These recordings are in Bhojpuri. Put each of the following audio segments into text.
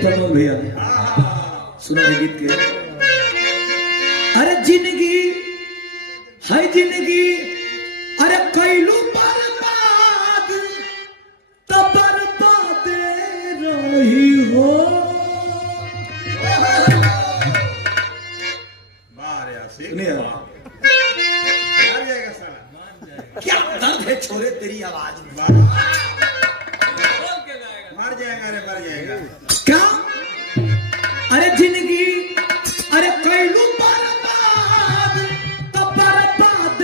प्रमोद भैया सुना है गीत के। अरे जिंदगी है जिंदगी, अरे कैलू बर्बाद तो बर्बाद रही हो। क्या दर्द है छोरे तेरी आवाज में। मर जाएगा रे, मर जाएगा। क्या? अरे जिंदगी अरे कैलू बर्बाद तो बर्बाद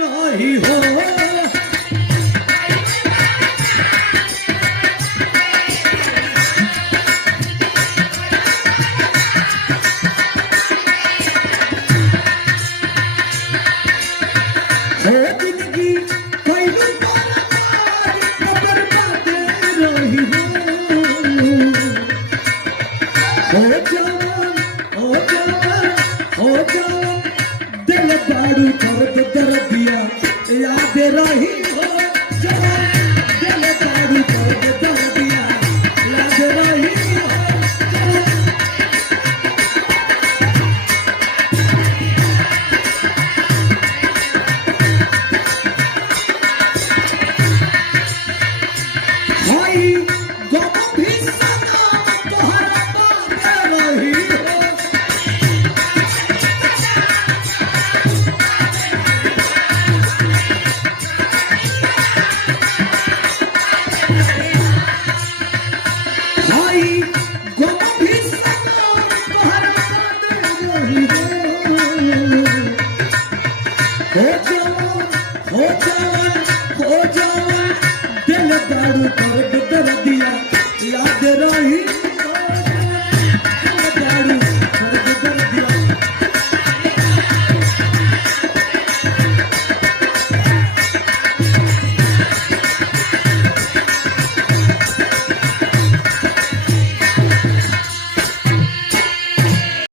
रही हो। जिंदगी कैलू बर्बाद तो बर्बाद रही हो। हो जवान दिल दारू दर्द दर्दिया याद रही हो। जवान दिल दारू दर्द दर्दिया याद रही हो। भाई गम भी सदा तोहरा बात रही हो। भाई गम भी सदा तोहरा बात रही हो। हो जवान दिल दारू दर्द दर्दिया